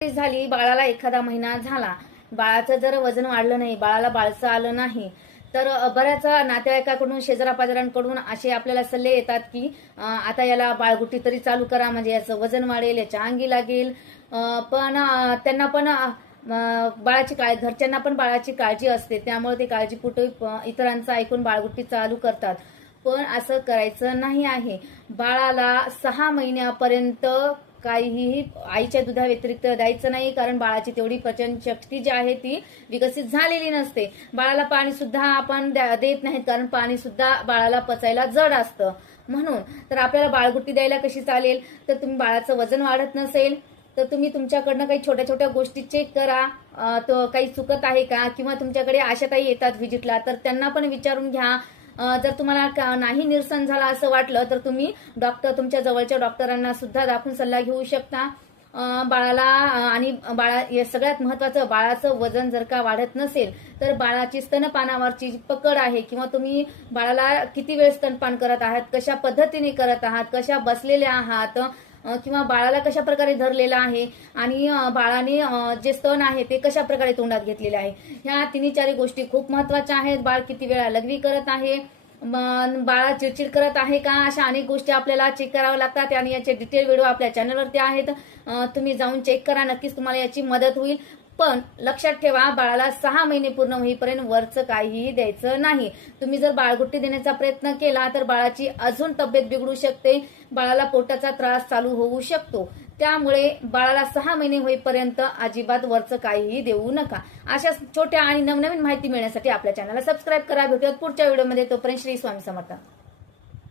झाली, बाळाला एखादा महिना झाला, बाळाचं जर वजन वाढलं नाही, बाळाला बाळसं आलं नाही, तर बऱ्याच नातेवाईकाकडून शेजाऱ्या-पाजाऱ्यांकडून असे आपल्याला सल्ले येतात की आता याला बाळगुट्टी तरी चालू करा, म्हणजे याचं वजन वाढेल, याच्या अंगी लागेल. पण त्यांना पण बाळाची घरच्यांना पण बाळाची काळजी असते, त्यामुळे ते काळजीपोटी इतरांचं ऐकून बाळगुट्टी चालू करतात. पण असं करायचं नाही आहे. बाळाला 6 महिन्यापर्यंत काहीही आईच्या दुधाव्यतिरिक्त द्यायचं नाही, कारण बाळाची तेवढी पचन शक्ती जी आहे ती विकसित झालेली नसते. बाळाला पाणी सुद्धा आपण देत नाहीत, कारण पाणी सुद्धा बाळाला पचायला जड असतं. म्हणून तर आपल्याला बाळगुट्टी द्यायला कशी चालेल, तर तुम्ही बाळाचं वजन वाढत नसेल तर तुम्ही तुमच्याकडनं काही छोट्या छोट्या गोष्टी चेक करा, तो काही चुकत आहे का, किंवा तुमच्याकडे आशाताई येतात व्हिजिटला तर त्यांना पण विचारून घ्या. जर तुम्हाला नाही निरसन झाला असं वाटलं तर तुम्ही तुमच्या जवळच्या डॉक्टरांना सुद्धा दाखवून सल्ला घेऊ शकता. बाळाला आणि सगळ्यात महत्वाचं, बाळाचं वजन जर का वाढत नसेल तर बाळाची स्तनपानावरची पकड आहे, किंवा तुम्ही बाळाला किती वेळ स्तनपान करत आहात, कशा पद्धतीने करत आहात, कशा बसलेल्या आहात, किंवा बाळाला कशा प्रकारे धरलेला आहे, आणि बाळाने जे स्तन आहे ते कशा प्रकारे तोंडात घेतलेले आहे, ह्या 3-4 गोष्टी खूप महत्वाच्या आहेत. बाळ किती वेळा लघवी करत आहे, बाळा चिडचिड करत आहे का, अशा अनेक गोष्टी आपल्याला चेक कराव्या लागतात. आणि याचे डिटेल व्हिडिओ आपल्या चॅनलवरती आहेत, तुम्ही जाऊन चेक करा, नक्कीच तुम्हाला याची मदत होईल. पण लक्षात ठेवा, बाळाला 6 महिने पूर्ण होईपर्यंत वरचं काहीही द्यायचं नाही. तुम्ही जर बाळगुट्टी देण्याचा प्रयत्न केला तर बाळाची अजून तब्येत बिघडू शकते, बाळाला पोटाचा त्रास चालू होऊ शकतो. त्यामुळे बाळाला 6 महिने होईपर्यंत अजिबात वरचं काहीही देऊ नका. अशा छोट्या आणि नवनवीन माहिती मिळण्यासाठी आपल्या चॅनलला सबस्क्राईब करा. भेटूयात पुढच्या व्हिडिओमध्ये. तोपर्यंत श्री स्वामी समर्थ.